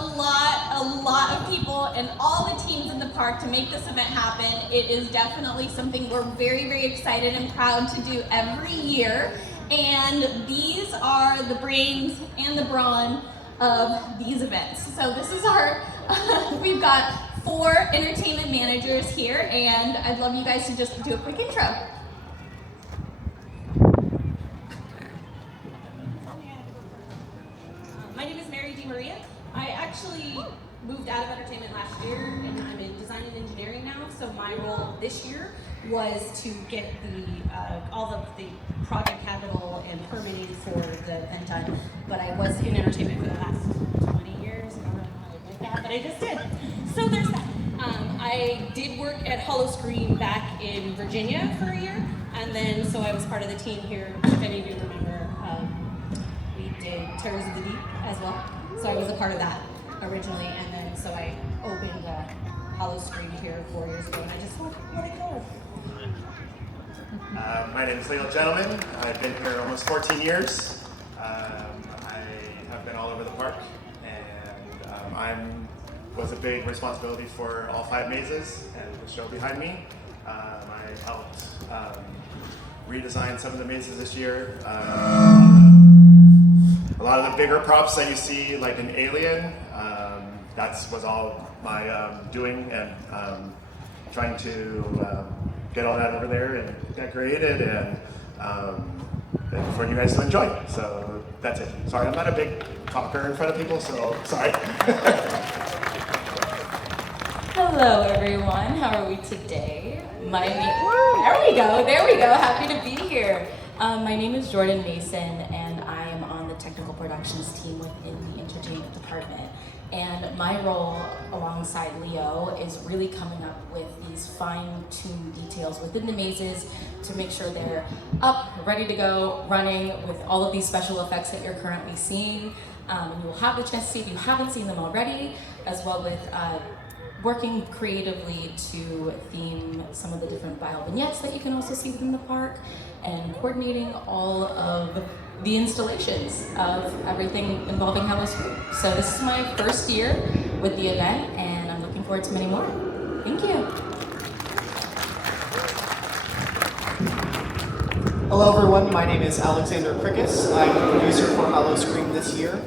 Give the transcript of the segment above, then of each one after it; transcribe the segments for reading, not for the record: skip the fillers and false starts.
a lot of people and all the teams in the park to make this event happen. It is definitely something we're very, very excited and proud to do every year. And these are the brains and the brawn of these events. So this is our, we've got 4 entertainment managers here, and I'd love you guys to just do a quick intro. Maria. I actually moved out of entertainment last year, and I'm in design and engineering now. So my role this year was to get all of the project capital and permitting for the event done. But I was in entertainment for the last 20 years. I don't know how I did that, but I just did. So there's that. I did work at Howl O Scream back in Virginia for a year, and then so I was part of the team here. If any of you remember, we did Terrors of the Deep as well. So I was a part of that originally, and then so I opened Howl O Scream here 4 years ago, and I just thought, what a go. My name is Leo Gentleman. I've been here almost 14 years. I have been all over the park, and was a big responsibility for all 5 mazes and the show behind me. I helped redesign some of the mazes this year. A lot of the bigger props that you see, like an Alien, that was all my doing, and trying to get all that over there and decorated and for you guys to enjoy. So that's it. Sorry, I'm not a big talker in front of people, so sorry. Hello everyone, how are we today? There we go, happy to be here. My name is Jordan Mason, and I am on the technical productions team within the entertainment department. And my role alongside Leo is really coming up with these fine-tuned details within the mazes to make sure they're up, ready to go, running with all of these special effects that you're currently seeing. And you'll have the chance to see if you haven't seen them already, as well with working creatively to theme some of the different bio vignettes that you can also see within the park, and coordinating all of the installations of everything involving Howl O Scream. So this is my first year with the event, and I'm looking forward to many more. Thank you. Hello everyone, my name is Alexander Krikis. I'm the producer for Howl O Scream this year.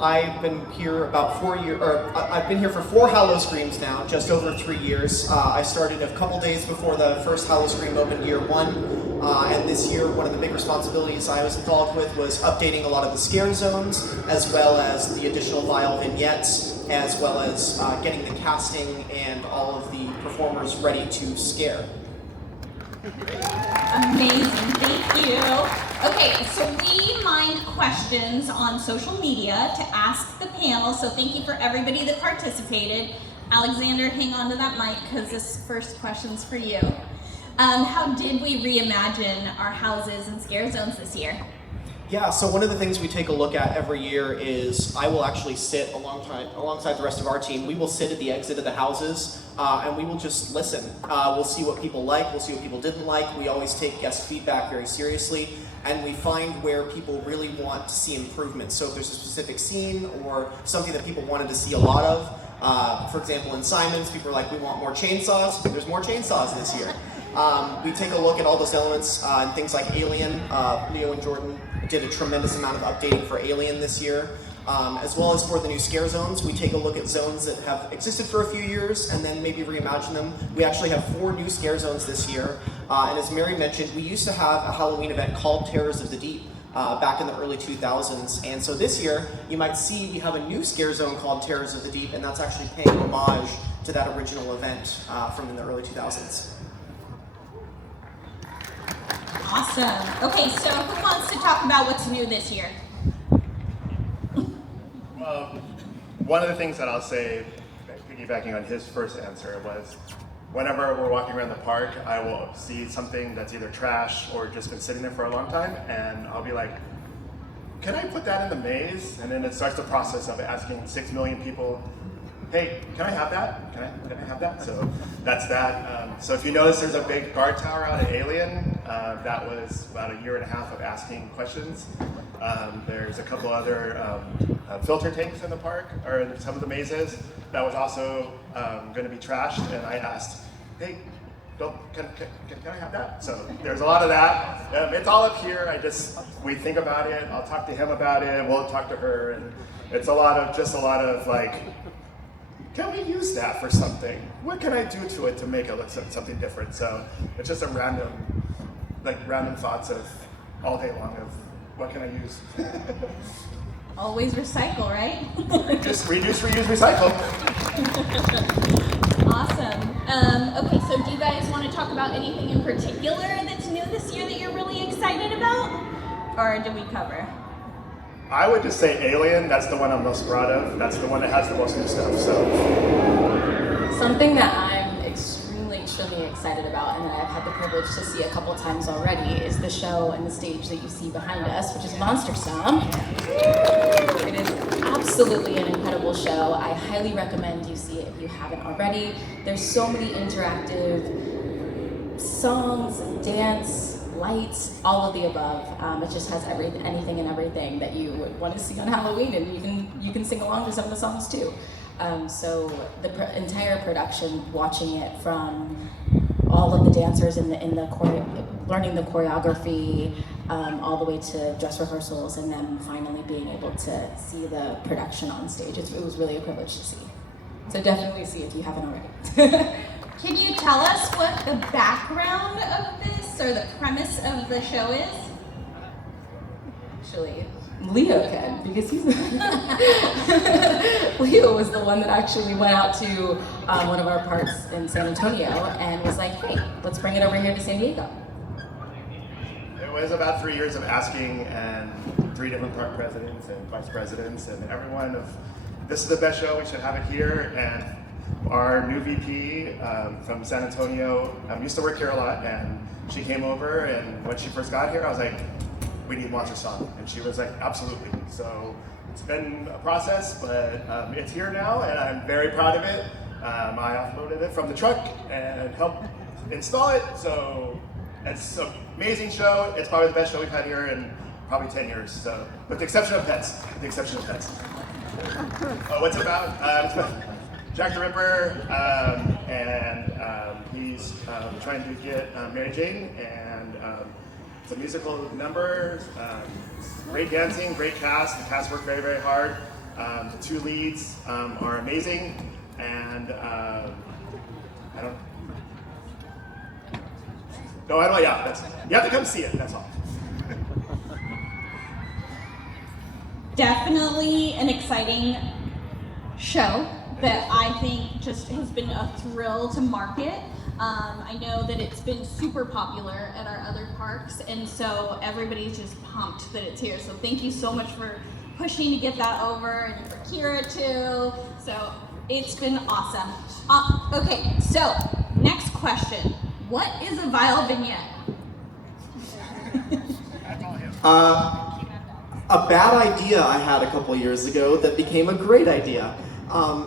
I've been here about 4 years, I've been here for 4 Howl O Screams now, just over 3 years. I started a couple days before the first Howl O Scream opened year 1, and this year one of the big responsibilities I was involved with was updating a lot of the scare zones, as well as the additional vial vignettes, as well as getting the casting and all of the performers ready to scare. Amazing, thank you. Okay, so we mined questions on social media to ask the panel, so thank you for everybody that participated. Alexander, hang on to that mic because this first question's for you. How did we reimagine our houses and scare zones this year? Yeah, so one of the things we take a look at every year is I will actually sit alongside the rest of our team. We will sit at the exit of the houses and we will just listen. We'll see what people like, we'll see what people didn't like. We always take guest feedback very seriously, and we find where people really want to see improvements. So if there's a specific scene or something that people wanted to see a lot of, for example in Simon's, people are like, we want more chainsaws. There's more chainsaws this year. We take a look at all those elements and things like Alien. Leo and Jordan did a tremendous amount of updating for Alien this year, as well as for the new scare zones. We take a look at zones that have existed for a few years and then maybe reimagine them. We actually have 4 new scare zones this year, and as Mary mentioned, we used to have a Halloween event called Terrors of the Deep back in the early 2000s, and so this year you might see we have a new scare zone called Terrors of the Deep, and that's actually paying homage to that original event from in the early 2000s. Awesome. Okay, so who wants to talk about what's new this year? Well, one of the things that I'll say, piggybacking on his first answer, was whenever we're walking around the park, I will see something that's either trash or just been sitting there for a long time, and I'll be like, can I put that in the maze? And then it starts the process of asking 6 million people, hey, can I have that? Can I have that? So that's that. So if you notice, there's a big guard tower out at Alien. That was about 1.5 years of asking questions. There's a couple other filter tanks in the park, or in some of the mazes, that was also going to be trashed, and I asked, hey, can I have that? So there's a lot of that. It's all up here. We think about it. I'll talk to him about it. We'll talk to her, and it's a lot of like, can we use that for something? What can I do to it to make it look something different? So it's just a random thoughts of all day long of what can I use? Always recycle, right? Just reduce, reuse, recycle. Awesome. Okay, so do you guys want to talk about anything in particular that's new this year that you're really excited about? Or did we cover? I would just say Alien. That's the one I'm most proud of. That's the one that has the most new stuff. So Something that I'm extremely excited about, and that I've had the privilege to see a couple times already, is the show and the stage that you see behind us, which is Monster Stomp. It is absolutely an incredible show. I highly recommend you see it if you haven't already. There's so many interactive songs, dance, lights, all of the above. It just has anything and everything that you would want to see on Halloween, and you can sing along to some of the songs too. So the entire production, watching it from all of the dancers learning the choreography, all the way to dress rehearsals, and then finally being able to see the production on stage. It was really a privilege to see. So definitely see if you haven't already. Can you tell us what the background of this or the premise of the show is? Actually, Leo can, because he's Leo was the one that actually went out to one of our parks in San Antonio and was like, hey, let's bring it over here to San Diego. it was about 3 years of asking, and 3 different park presidents and vice presidents, and everyone of, this is the best show, we should have it here. And our new VP from San Antonio used to work here a lot, and she came over, and when she first got here, I was like, we need Monster Stomp, and she was like, absolutely. So it's been a process, but it's here now, and I'm very proud of it. I offloaded it from the truck and helped install it, so it's an amazing show. It's probably the best show we've had here in probably 10 years, so with the exception of pets. What's it about? It's about Jack the Ripper, and he's trying to get Mary Jane, and it's a musical number, great dancing, great cast. The cast worked very, very hard. The 2 leads are amazing, and you have to come see it, that's all. Definitely an exciting show that I think just has been a thrill to market. I know that it's been super popular at our other parks, and so everybody's just pumped that it's here. So thank you so much for pushing to get that over, and for Kira too. So it's been awesome. Okay, so next question. What is a Vile vignette? A bad idea I had a couple years ago that became a great idea.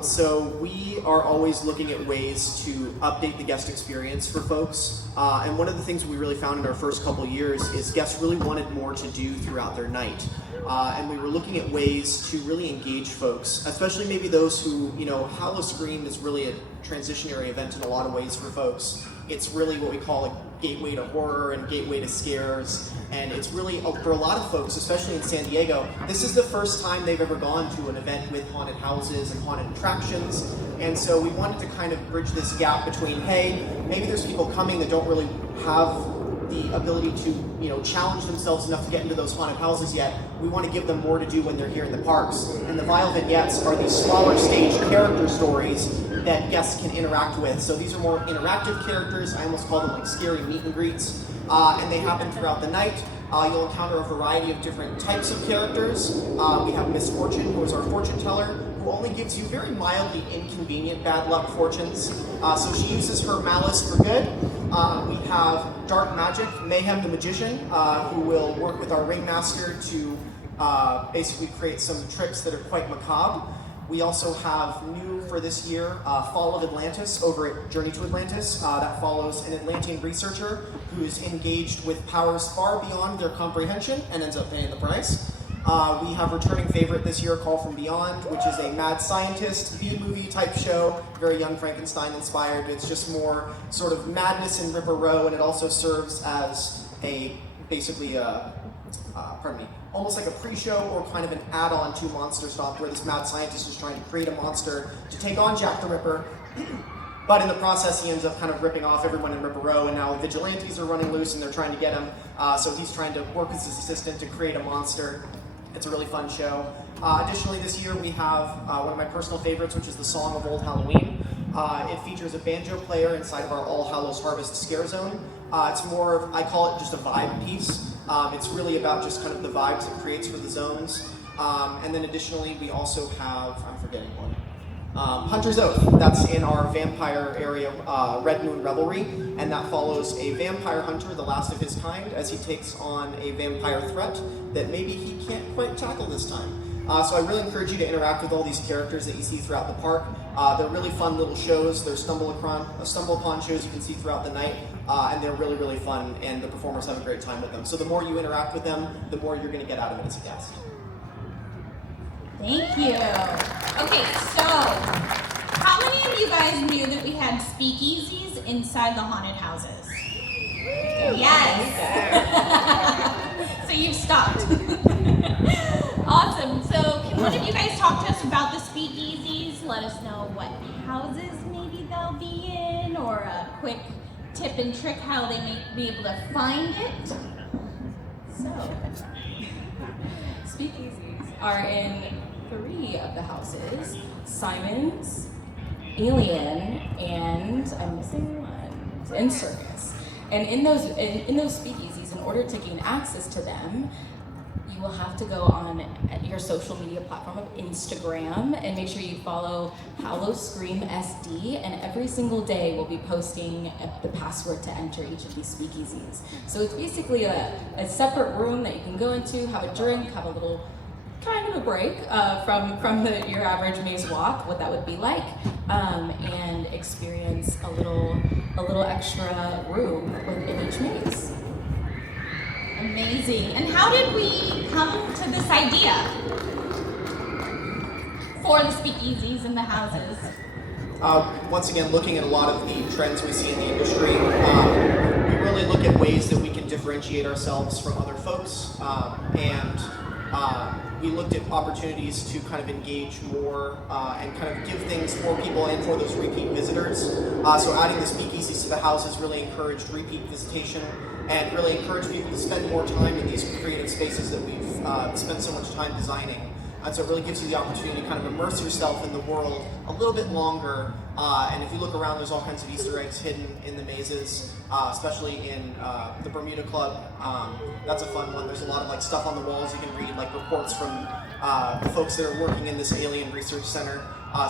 So we are always looking at ways to update the guest experience for folks. And one of the things we really found in our first couple years is guests really wanted more to do throughout their night. And we were looking at ways to really engage folks, especially maybe those who, Howl O Scream is really a transitionary event in a lot of ways for folks. It's really what we call a gateway to horror and gateway to scares. And it's really, for a lot of folks, especially in San Diego, this is the first time they've ever gone to an event with haunted houses and haunted attractions. And so we wanted to kind of bridge this gap between, hey, maybe there's people coming that don't really have the ability to, challenge themselves enough to get into those haunted houses yet. We want to give them more to do when they're here in the parks. And the Vile vignettes are these smaller stage character stories that guests can interact with. So these are more interactive characters. I almost call them like scary meet and greets. And they happen throughout the night. You'll encounter a variety of different types of characters. We have Miss Fortune, who is our fortune teller, who only gives you very mildly inconvenient bad luck fortunes. So she uses her malice for good. We have Dark Magic, Mayhem the Magician, who will work with our Ringmaster to basically create some tricks that are quite macabre. We also have new for this year, Fall of Atlantis over at Journey to Atlantis. That follows an Atlantean researcher who is engaged with powers far beyond their comprehension and ends up paying the price. We have returning favorite this year, Call from Beyond, which is a mad scientist B-movie type show, very Young Frankenstein inspired. It's just more sort of madness in Ripper Row, and it also serves as basically almost like a pre-show or kind of an add-on to Monster Stop, where this mad scientist is trying to create a monster to take on Jack the Ripper. But in the process, he ends up kind of ripping off everyone in Ripper Row, and now vigilantes are running loose and they're trying to get him. So he's trying to work with his assistant to create a monster. It's a really fun show. Additionally, this year we have one of my personal favorites, which is the Song of Old Halloween. It features a banjo player inside of our All Hallows Harvest Scare Zone. It's more of, I call it just a vibe piece. It's really about just kind of the vibes it creates for the zones. And then additionally, we also have, I'm forgetting one. Hunter's Oath. That's in our vampire area, Red Moon Revelry, and that follows a vampire hunter, the last of his kind, as he takes on a vampire threat that maybe he can't quite tackle this time. So I really encourage you to interact with all these characters that you see throughout the park. They're really fun little shows. They're stumble upon shows you can see throughout the night, and they're really, really fun, and the performers have a great time with them. So the more you interact with them, the more you're going to get out of it as a guest. Thank you. Okay, so how many of you guys knew that we had speakeasies inside the haunted houses? Yes. So you've stopped. Awesome. So can one of you guys talk to us about the speakeasies? Let us know what houses maybe they'll be in, or a quick tip and trick how they may be able to find it. So, speakeasies are in 3 of the houses: Simon's, Alien, and I'm missing one, and Circus. And in those speakeasies, in order to gain access to them, you will have to go on your social media platform of Instagram and make sure you follow Howl O Scream SD, and every single day we'll be posting the password to enter each of these speakeasies. So it's basically a separate room that you can go into, have a drink, have a little kind of a break from your average maze walk, what that would be like, and experience a little extra room within each maze. Amazing. And how did we come to this idea for the speakeasies and the houses? Once again, looking at a lot of the trends we see in the industry, we really look at ways that we can differentiate ourselves from other folks, and we looked at opportunities to kind of engage more and kind of give things for people and for those repeat visitors. So adding the speakeasies to the houses really encouraged repeat visitation and really encouraged people to spend more time in these creative spaces that we've spent so much time designing. And so it really gives you the opportunity to kind of immerse yourself in the world a little bit longer. And if you look around, there's all kinds of Easter eggs hidden in the mazes, especially in the Bermuda Club. That's a fun one. There's a lot of stuff on the walls you can read, like reports from the folks that are working in this alien research center.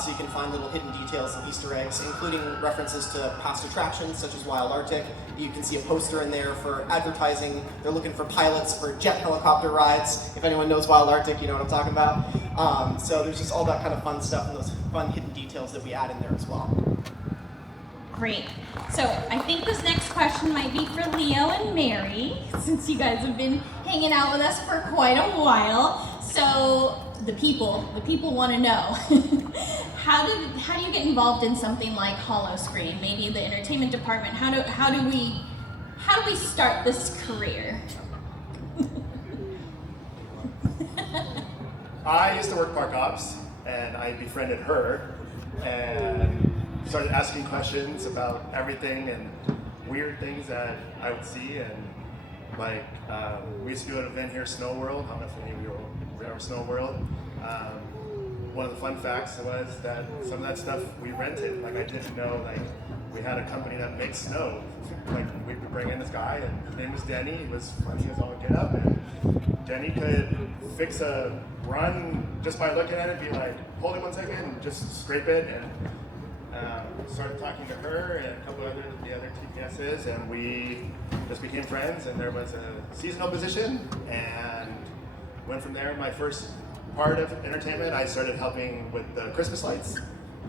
So you can find little hidden details and Easter eggs, including references to past attractions such as Wild Arctic. You can see a poster in there for advertising. They're looking for pilots for jet helicopter rides. If anyone knows Wild Arctic, you know what I'm talking about. So there's just all that kind of fun stuff and those fun hidden details that we add in there as well. Great. So I think this next question might be for Leo and Mary, since you guys have been hanging out with us for quite a while. So the people want to know, how do you get involved in something like Howl O Scream? Maybe the entertainment department. How do we start this career? I used to work park ops, and I befriended her and started asking questions about everything and weird things that I would see. And we used to do an event here, Snow World. I don't know if any of you remember Snow World. One of the fun facts was that some of that stuff we rented. I didn't know we had a company that makes snow. We would bring in this guy, and his name was Denny. He was funny as all get up, and Denny could fix a run just by looking at it, be like, hold it 1 second, and just scrape it, and started talking to her and a couple of the other TPSs, and we just became friends, and there was a seasonal position, and went from there. My first part of entertainment, I started helping with the Christmas lights,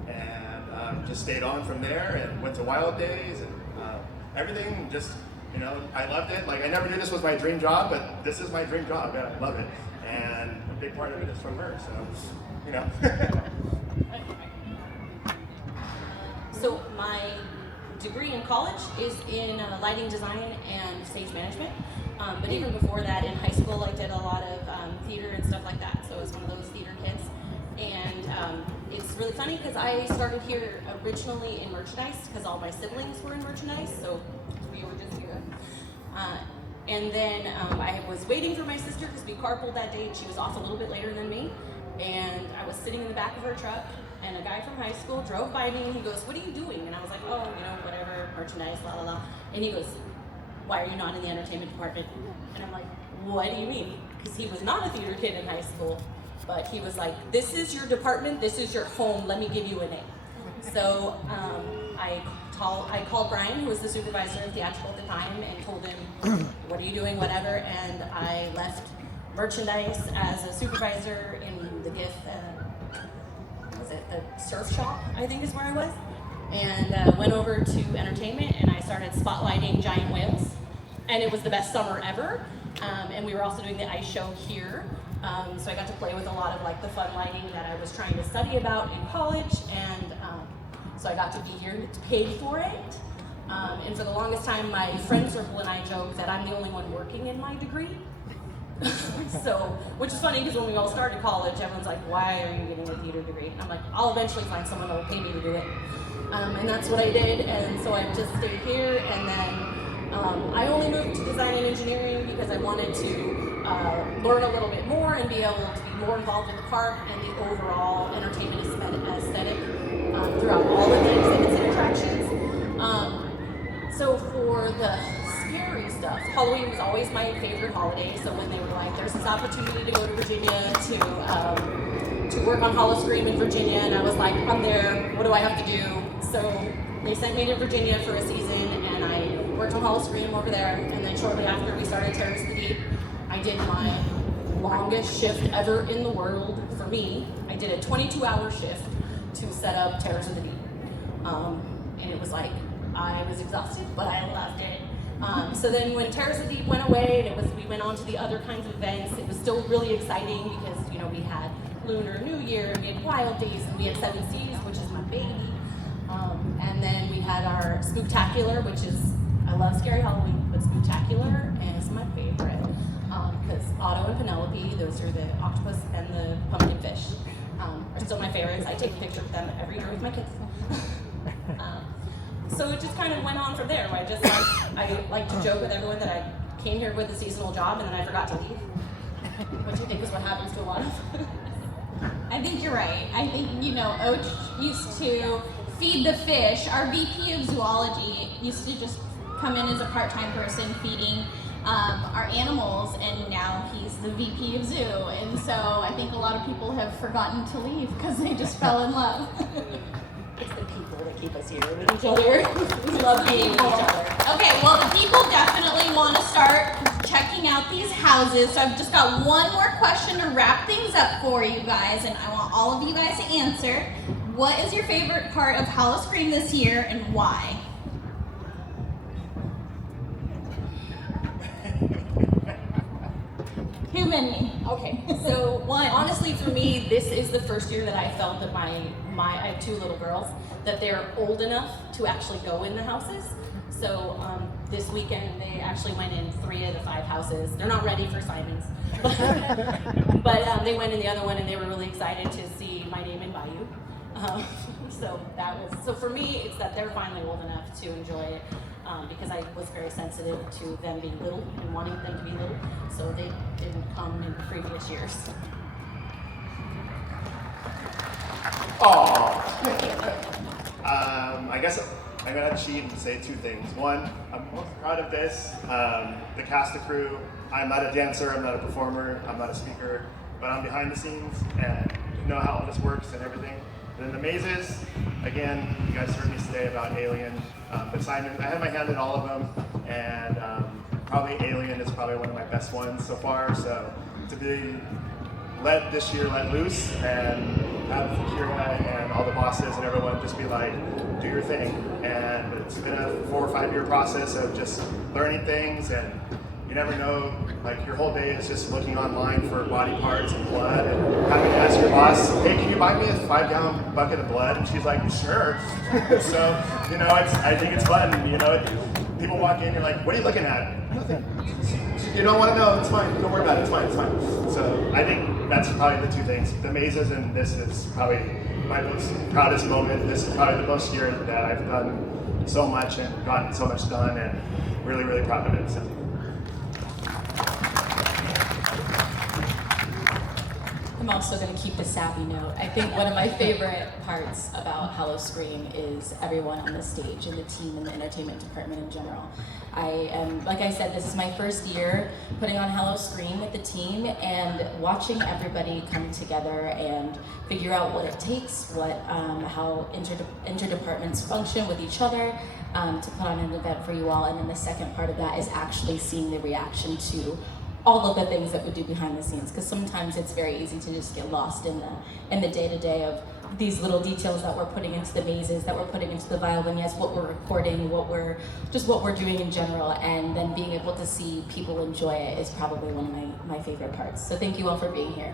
and just stayed on from there, and went to Wild Days, and everything just, I loved it. I never knew this was my dream job, but this is my dream job, and I love it. and a big part of it is from her, so, you know. So my degree in college is in lighting design and stage management. But even before that, in high school, I did a lot of theater and stuff like that. So I was one of those theater kids. And it's really funny because I started here originally in merchandise because all my siblings were in merchandise. So we were just here. And then I was waiting for my sister because we carpooled that day and she was off a little bit later than me. And I was sitting in the back of her truck and a guy from high school drove by me and he goes, "What are you doing?" And I was like, "Oh, you know, whatever, merchandise, la la la." And he goes, "Why are you not in the entertainment department?" And I'm like, "What do you mean?" Because he was not a theater kid in high school, but he was like, "This is your department, this is your home, let me give you a name." So I called Brian, who was the supervisor of theatrical at the time, and told him, "What are you doing, whatever," and I left merchandise as a supervisor in the gift, was it the surf shop, I think is where I was, and went over to entertainment and I started spotlighting giant whales, and it was the best summer ever, and we were also doing the ice show here, so I got to play with a lot of like the fun lighting that I was trying to study about in college, and so I got to be here and paid for it. And for the longest time, my friend circle and I joke that I'm the only one working in my degree. So, which is funny because when we all started college, everyone's like, "Why are you getting a theater degree?" And I'm like, "I'll eventually find someone that will pay me to do it." And that's what I did, and so I just stayed here, and then I only moved to design and engineering because I wanted to learn a little bit more and be able to be more involved in the park and the overall entertainment aesthetic throughout all of the exhibits and attractions. So for the scary stuff, Halloween was always my favorite holiday. So when they were like, "There's this opportunity to go to Virginia to work on Howl O Scream in Virginia," and I was like, "I'm there. What do I have to do?" So they sent me to Virginia for a season, and I worked on Howl O Scream over there. And then shortly after, we started Terrace of the Deep. I did my longest shift ever in the world for me. I did a 22-hour shift to set up Terrace of the Deep, and it was like, I was exhausted, but I loved it. So then when Terrace of the Deep went away and we went on to the other kinds of events, it was still really exciting because, you know, we had Lunar New Year, we had Wild Days, and we had Seven Seas, which is my baby. And then we had our Spooktacular, which is, I love Scary Halloween, but Spooktacular is my favorite. Because Otto and Penelope, those are the octopus and the pumpkin fish, are still my favorites. I take a picture of them every year with my kids. So it just kind of went on from there. I like to joke with everyone that I came here with a seasonal job and then I forgot to leave. What do you think is what happens to a lot of? I think you're right. I think, you know, Oach used to feed the fish. Our VP of zoology used to just come in as a part-time person feeding our animals, and now he's the VP of zoo. And so I think a lot of people have forgotten to leave because they just fell in love. It's the people that keep us here with each other. We love being with each other. Okay, well, the people definitely want to start checking out these houses. So I've just got one more question to wrap things up for you guys, and I want all of you guys to answer. What is your favorite part of Howl O Scream this year, and why? Too many. Okay, so honestly for me, this is the first year that I felt that I have two little girls, that they're old enough to actually go in the houses. So this weekend they actually went in 3 of the 5 houses. They're not ready for Simon's, but they went in the other one and they were really excited to see my name in Bayou. So for me, it's that they're finally old enough to enjoy it. Because I was very sensitive to them being little and wanting them to be little, so they didn't come in previous years. I guess I'm gonna cheat and say 2 things. One, I'm most proud of this. The cast and crew. I'm not a dancer, I'm not a performer, I'm not a speaker, but I'm behind the scenes and know how all this works and everything. And then the mazes, again, you guys heard me say about Alien, but Simon, I had my hand in all of them, and probably Alien is probably one of my best ones so far. So to be let loose and have Kira and all the bosses and everyone just be like, do your thing. And it's been a 4 or 5 year process of just learning things and never know, like your whole day is just looking online for body parts and blood and having to ask your boss, hey, can you buy me a 5-gallon bucket of blood? And she's like, sure. So, you know, I think it's fun, you know. People walk in, you're like, what are you looking at? Nothing. You don't want to know, it's fine. Don't worry about it, it's fine, it's fine. So I think that's probably the two things. The mazes and this is probably my most proudest moment. This is probably the most year that I've done so much and gotten so much done and really, really proud of it. So. I'm also going to keep the sappy note. I think one of my favorite parts about Howl O Scream is everyone on the stage and the team and the entertainment department in general. I am, like I said, this is my first year putting on Howl O Scream with the team and watching everybody come together and figure out what it takes, how interdepartments function with each other to put on an event for you all. And then the second part of that is actually seeing the reaction to all of the things that we do behind the scenes, because sometimes it's very easy to just get lost in the day-to-day of these little details that we're putting into the mazes, that we're putting into the vignettes, what we're recording, what we're doing in general, and then being able to see people enjoy it is probably one of my favorite parts. So thank you all for being here.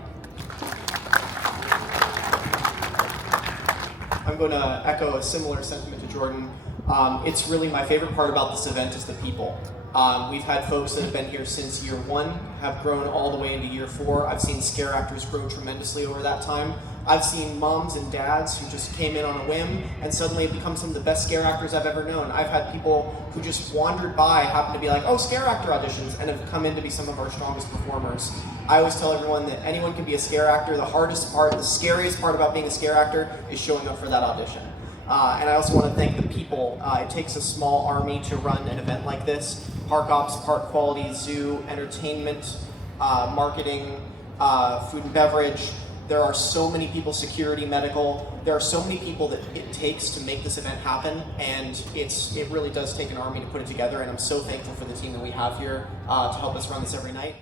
I'm going to echo a similar sentiment to Jordan. It's really my favorite part about this event is the people. We've had folks that have been here since year 1, have grown all the way into year 4. I've seen scare actors grow tremendously over that time. I've seen moms and dads who just came in on a whim and suddenly have become some of the best scare actors I've ever known. I've had people who just wandered by, happened to be like, oh, scare actor auditions, and have come in to be some of our strongest performers. I always tell everyone that anyone can be a scare actor. The hardest part, the scariest part about being a scare actor is showing up for that audition. And I also want to thank the people. It takes a small army to run an event like this. Park ops, park quality, zoo, entertainment, marketing, food and beverage. There are so many people, security, medical. There are so many people that it takes to make this event happen, and it really does take an army to put it together, and I'm so thankful for the team that we have here to help us run this every night.